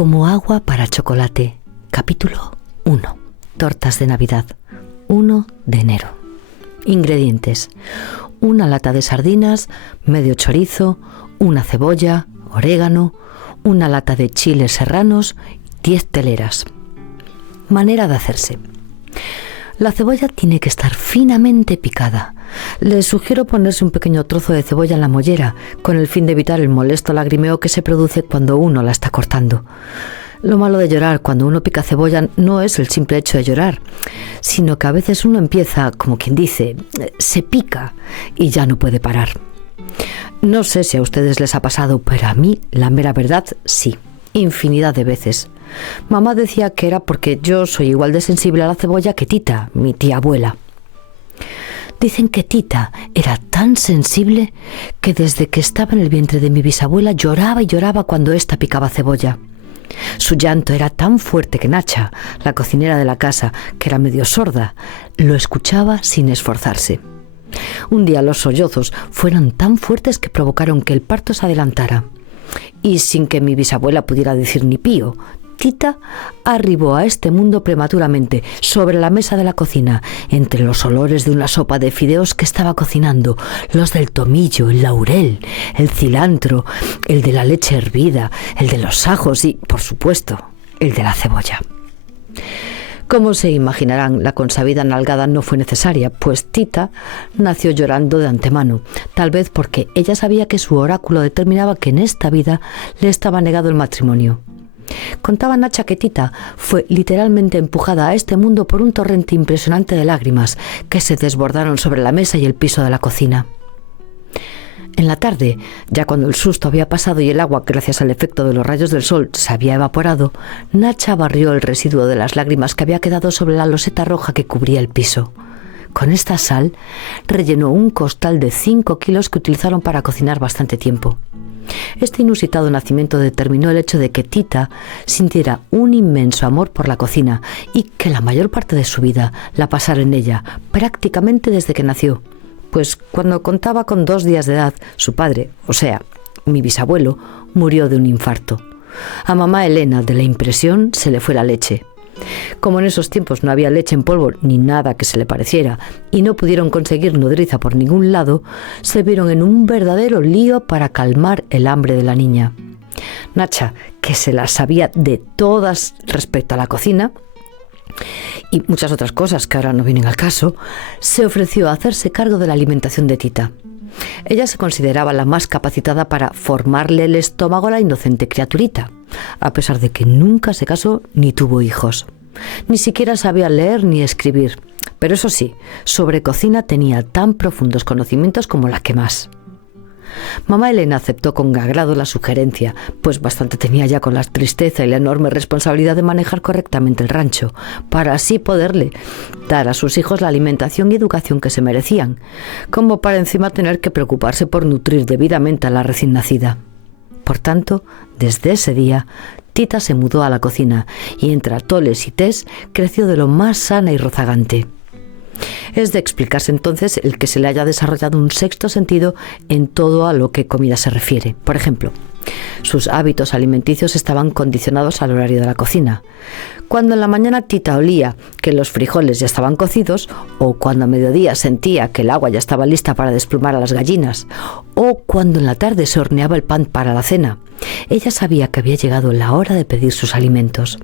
Como agua para chocolate. Capítulo 1. Tortas de Navidad. 1 de enero. Ingredientes: una lata de sardinas, medio chorizo, una cebolla, orégano, una lata de chiles serranos, 10 teleras. Manera de hacerse. La cebolla tiene que estar finamente picada. Les sugiero ponerse un pequeño trozo de cebolla en la mollera, con el fin de evitar el molesto lagrimeo que se produce cuando uno la está cortando. Lo malo de llorar cuando uno pica cebolla no es el simple hecho de llorar, sino que a veces uno empieza, como quien dice, se pica y ya no puede parar. No sé si a ustedes les ha pasado, pero a mí, la mera verdad, sí, infinidad de veces. Mamá decía que era porque yo soy igual de sensible a la cebolla que Tita, mi tía abuela. Dicen que Tita era tan sensible que desde que estaba en el vientre de mi bisabuela lloraba y lloraba cuando ésta picaba cebolla. Su llanto era tan fuerte que Nacha, la cocinera de la casa, que era medio sorda, lo escuchaba sin esforzarse. Un día los sollozos fueron tan fuertes que provocaron que el parto se adelantara. Y sin que mi bisabuela pudiera decir ni pío, Tita arribó a este mundo prematuramente sobre la mesa de la cocina, entre los olores de una sopa de fideos que estaba cocinando, los del tomillo, el laurel, el cilantro, el de la leche hervida, el de los ajos y, por supuesto, el de la cebolla. Como se imaginarán, la consabida nalgada no fue necesaria, pues Tita nació llorando de antemano, tal vez porque ella sabía que su oráculo determinaba que en esta vida le estaba negado el matrimonio. Contaba Nacha que Tita fue literalmente empujada a este mundo por un torrente impresionante de lágrimas que se desbordaron sobre la mesa y el piso de la cocina. En la tarde, ya cuando el susto había pasado y el agua, gracias al efecto de los rayos del sol, se había evaporado, Nacha barrió el residuo de las lágrimas que había quedado sobre la loseta roja que cubría el piso. Con esta sal, rellenó un costal de 5 kilos que utilizaron para cocinar bastante tiempo. Este inusitado nacimiento determinó el hecho de que Tita sintiera un inmenso amor por la cocina y que la mayor parte de su vida la pasara en ella, prácticamente desde que nació. Pues cuando contaba con 2 días de edad, su padre, o sea, mi bisabuelo, murió de un infarto. A mamá Elena, de la impresión, se le fue la leche. Como en esos tiempos no había leche en polvo ni nada que se le pareciera y no pudieron conseguir nodriza por ningún lado, se vieron en un verdadero lío para calmar el hambre de la niña. Nacha, que se las sabía de todas respecto a la cocina y muchas otras cosas que ahora no vienen al caso, se ofreció a hacerse cargo de la alimentación de Tita. Ella se consideraba la más capacitada para formarle el estómago a la inocente criaturita, a pesar de que nunca se casó ni tuvo hijos. Ni siquiera sabía leer ni escribir, pero eso sí, sobre cocina tenía tan profundos conocimientos como la que más. Mamá Elena aceptó con agrado la sugerencia, pues bastante tenía ya con la tristeza y la enorme responsabilidad de manejar correctamente el rancho, para así poderle dar a sus hijos la alimentación y educación que se merecían, como para encima tener que preocuparse por nutrir debidamente a la recién nacida. Por tanto, desde ese día, Tita se mudó a la cocina y entre atoles y tés creció de lo más sana y rozagante. Es de explicarse entonces el que se le haya desarrollado un sexto sentido en todo a lo que comida se refiere. Por ejemplo, sus hábitos alimenticios estaban condicionados al horario de la cocina. Cuando en la mañana Tita olía que los frijoles ya estaban cocidos, o cuando a mediodía sentía que el agua ya estaba lista para desplumar a las gallinas, o cuando en la tarde se horneaba el pan para la cena, ella sabía que había llegado la hora de pedir sus alimentos.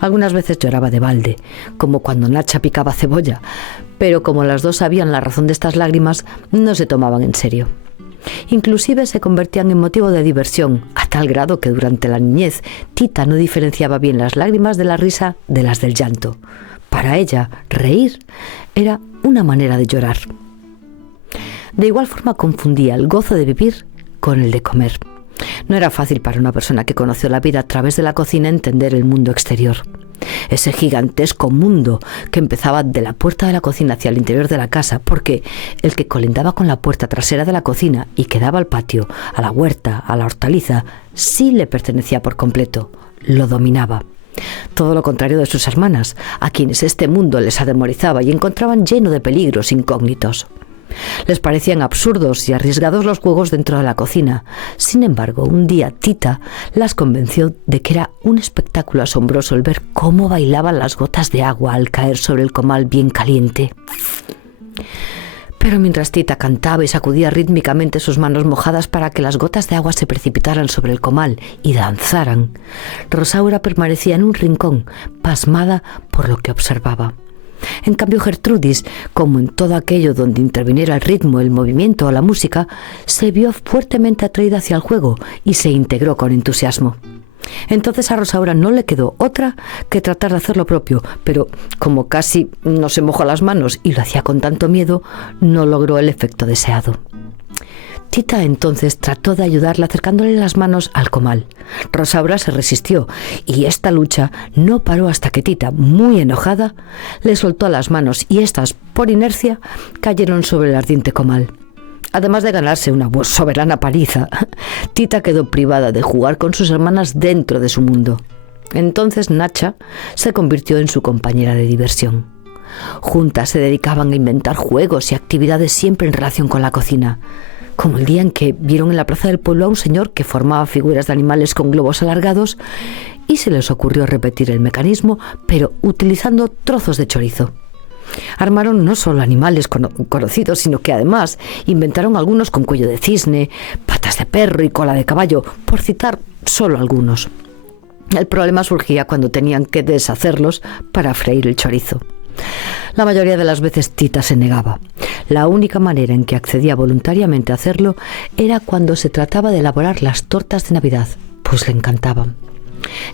Algunas veces lloraba de balde, como cuando Nacha picaba cebolla, pero como las dos sabían la razón de estas lágrimas, no se tomaban en serio. Inclusive se convertían en motivo de diversión, a tal grado que durante la niñez Tita no diferenciaba bien las lágrimas de la risa de las del llanto. Para ella, reír era una manera de llorar. De igual forma confundía el gozo de vivir con el de comer. No era fácil para una persona que conoció la vida a través de la cocina entender el mundo exterior. Ese gigantesco mundo que empezaba de la puerta de la cocina hacia el interior de la casa, porque el que colindaba con la puerta trasera de la cocina y que daba al patio, a la huerta, a la hortaliza, sí le pertenecía por completo, lo dominaba. Todo lo contrario de sus hermanas, a quienes este mundo les atemorizaba y encontraban lleno de peligros incógnitos. Les parecían absurdos y arriesgados los juegos dentro de la cocina. Sin embargo, un día Tita las convenció de que era un espectáculo asombroso el ver cómo bailaban las gotas de agua al caer sobre el comal bien caliente. Pero mientras Tita cantaba y sacudía rítmicamente sus manos mojadas para que las gotas de agua se precipitaran sobre el comal y danzaran, Rosaura permanecía en un rincón, pasmada por lo que observaba. En cambio, Gertrudis, como en todo aquello donde interviniera el ritmo, el movimiento o la música, se vio fuertemente atraída hacia el juego y se integró con entusiasmo. Entonces a Rosaura no le quedó otra que tratar de hacer lo propio, pero como casi no se mojó las manos y lo hacía con tanto miedo, no logró el efecto deseado. Tita entonces trató de ayudarla acercándole las manos al comal. Rosaura se resistió y esta lucha no paró hasta que Tita, muy enojada, le soltó las manos y éstas, por inercia, cayeron sobre el ardiente comal. Además de ganarse una soberana paliza, Tita quedó privada de jugar con sus hermanas dentro de su mundo. Entonces Nacha se convirtió en su compañera de diversión. Juntas se dedicaban a inventar juegos y actividades siempre en relación con la cocina, como el día en que vieron en la plaza del pueblo a un señor que formaba figuras de animales con globos alargados y se les ocurrió repetir el mecanismo, pero utilizando trozos de chorizo. Armaron no solo animales conocidos, sino que además inventaron algunos con cuello de cisne, patas de perro y cola de caballo, por citar solo algunos. El problema surgía cuando tenían que deshacerlos para freír el chorizo. La mayoría de las veces Tita se negaba. La única manera en que accedía voluntariamente a hacerlo era cuando se trataba de elaborar las tortas de Navidad, pues le encantaban.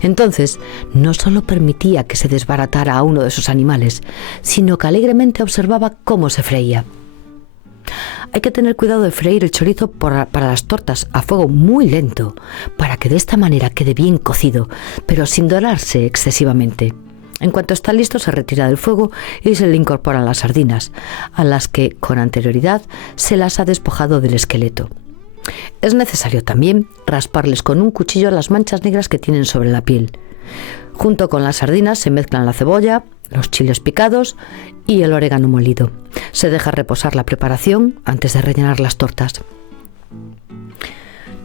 Entonces, no solo permitía que se desbaratara a uno de sus animales, sino que alegremente observaba cómo se freía. Hay que tener cuidado de freír el chorizo para las tortas a fuego muy lento, para que de esta manera quede bien cocido, pero sin dorarse excesivamente. En cuanto está listo, se retira del fuego y se le incorporan las sardinas, a las que con anterioridad se las ha despojado del esqueleto. Es necesario también rasparles con un cuchillo las manchas negras que tienen sobre la piel. Junto con las sardinas se mezclan la cebolla, los chiles picados y el orégano molido. Se deja reposar la preparación antes de rellenar las tortas.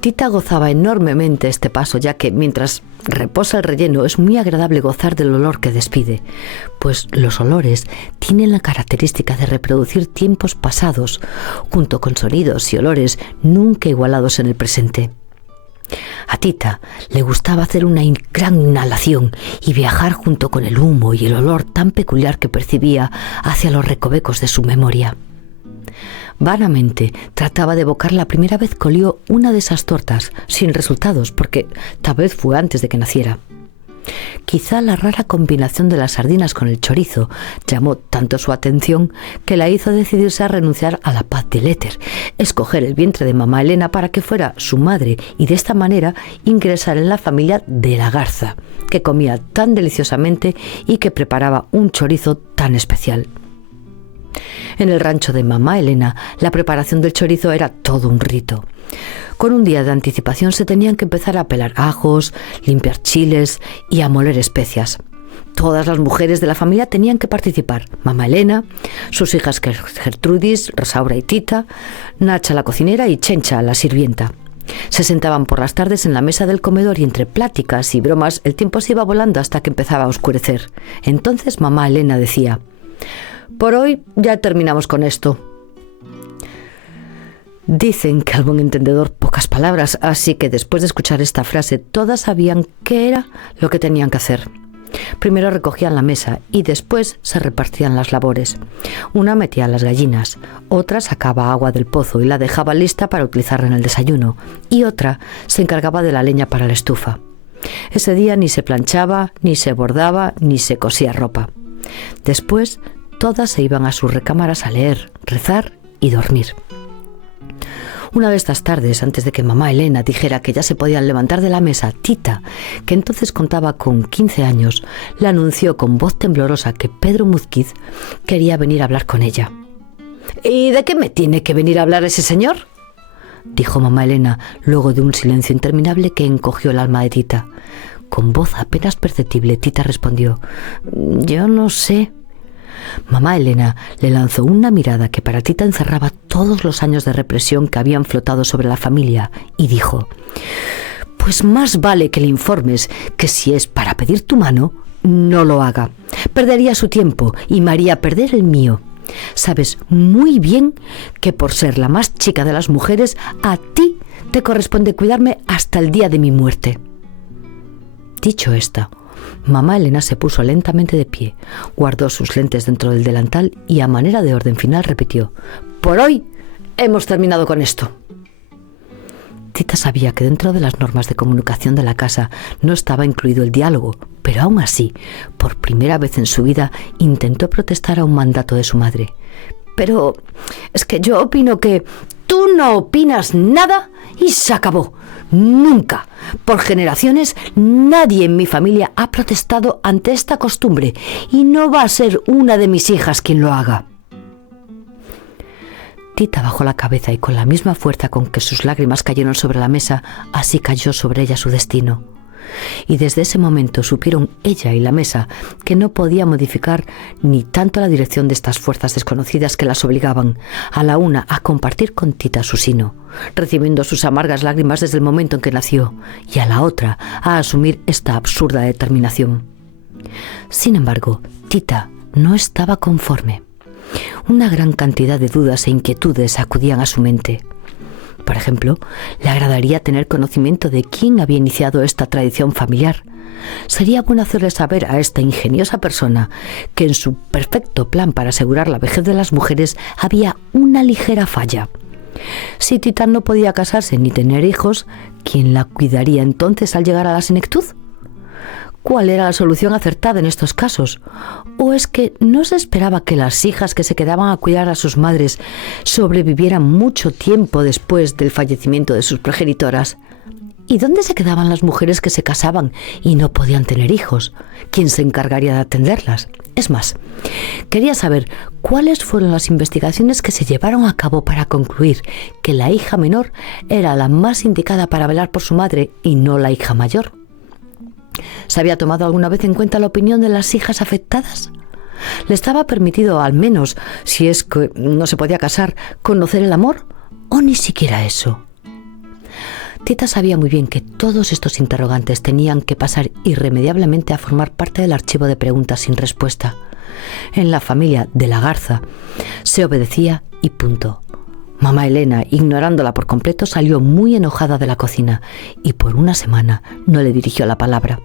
Tita gozaba enormemente este paso, ya que mientras reposa el relleno es muy agradable gozar del olor que despide, pues los olores tienen la característica de reproducir tiempos pasados, junto con sonidos y olores nunca igualados en el presente. A Tita le gustaba hacer una gran inhalación y viajar junto con el humo y el olor tan peculiar que percibía hacia los recovecos de su memoria. Vanamente trataba de evocar la primera vez que olió una de esas tortas, sin resultados, porque tal vez fue antes de que naciera. Quizá la rara combinación de las sardinas con el chorizo llamó tanto su atención que la hizo decidirse a renunciar a la paz del éter, escoger el vientre de mamá Elena para que fuera su madre y de esta manera ingresar en la familia de la Garza, que comía tan deliciosamente y que preparaba un chorizo tan especial. En el rancho de mamá Elena, la preparación del chorizo era todo un rito. Con un día de anticipación se tenían que empezar a pelar ajos, limpiar chiles y a moler especias. Todas las mujeres de la familia tenían que participar. Mamá Elena, sus hijas Gertrudis, Rosaura y Tita, Nacha la cocinera y Chencha la sirvienta. Se sentaban por las tardes en la mesa del comedor y entre pláticas y bromas el tiempo se iba volando hasta que empezaba a oscurecer. Entonces mamá Elena decía: «Por hoy ya terminamos con esto». Dicen que al buen entendedor pocas palabras, así que después de escuchar esta frase todas sabían qué era lo que tenían que hacer. Primero recogían la mesa y después se repartían las labores. Una metía las gallinas, otra sacaba agua del pozo y la dejaba lista para utilizarla en el desayuno, y otra se encargaba de la leña para la estufa. Ese día ni se planchaba, ni se bordaba, ni se cosía ropa. Después todas se iban a sus recámaras a leer, rezar y dormir. Una de estas tardes, antes de que mamá Elena dijera que ya se podían levantar de la mesa, Tita, que entonces contaba con 15 años, le anunció con voz temblorosa que Pedro Múzquiz quería venir a hablar con ella. «¿Y de qué me tiene que venir a hablar ese señor?», dijo mamá Elena, luego de un silencio interminable que encogió el alma de Tita. Con voz apenas perceptible, Tita respondió: «Yo no sé». Mamá Elena le lanzó una mirada que para Tita encerraba todos los años de represión que habían flotado sobre la familia y dijo: «Pues más vale que le informes que si es para pedir tu mano, no lo haga. Perdería su tiempo y me haría perder el mío. Sabes muy bien que por ser la más chica de las mujeres, a ti te corresponde cuidarme hasta el día de mi muerte». Dicho esto, mamá Elena se puso lentamente de pie, guardó sus lentes dentro del delantal y a manera de orden final repitió: «Por hoy hemos terminado con esto». Tita sabía que dentro de las normas de comunicación de la casa no estaba incluido el diálogo, pero aún así, por primera vez en su vida, intentó protestar a un mandato de su madre. «Pero es que yo opino que tú no opinas nada y se acabó. Nunca, por generaciones, nadie en mi familia ha protestado ante esta costumbre y no va a ser una de mis hijas quien lo haga». Tita bajó la cabeza y con la misma fuerza con que sus lágrimas cayeron sobre la mesa, así cayó sobre ella su destino. Y desde ese momento supieron ella y la mesa que no podía modificar ni tanto la dirección de estas fuerzas desconocidas que las obligaban, a la una a compartir con Tita su sino, recibiendo sus amargas lágrimas desde el momento en que nació, y a la otra a asumir esta absurda determinación. Sin embargo, Tita no estaba conforme. Una gran cantidad de dudas e inquietudes acudían a su mente. Por ejemplo, le agradaría tener conocimiento de quién había iniciado esta tradición familiar. Sería bueno hacerle saber a esta ingeniosa persona que en su perfecto plan para asegurar la vejez de las mujeres había una ligera falla. Si Tita no podía casarse ni tener hijos, ¿quién la cuidaría entonces al llegar a la senectud? ¿Cuál era la solución acertada en estos casos? ¿O es que no se esperaba que las hijas que se quedaban a cuidar a sus madres sobrevivieran mucho tiempo después del fallecimiento de sus progenitoras? ¿Y dónde se quedaban las mujeres que se casaban y no podían tener hijos? ¿Quién se encargaría de atenderlas? Es más, quería saber cuáles fueron las investigaciones que se llevaron a cabo para concluir que la hija menor era la más indicada para velar por su madre y no la hija mayor. ¿Se había tomado alguna vez en cuenta la opinión de las hijas afectadas? ¿Le estaba permitido, al menos, si es que no se podía casar, conocer el amor? ¿O ni siquiera eso? Tita sabía muy bien que todos estos interrogantes tenían que pasar irremediablemente a formar parte del archivo de preguntas sin respuesta. En la familia de la Garza se obedecía y punto. Mamá Elena, ignorándola por completo, salió muy enojada de la cocina y por una semana no le dirigió la palabra.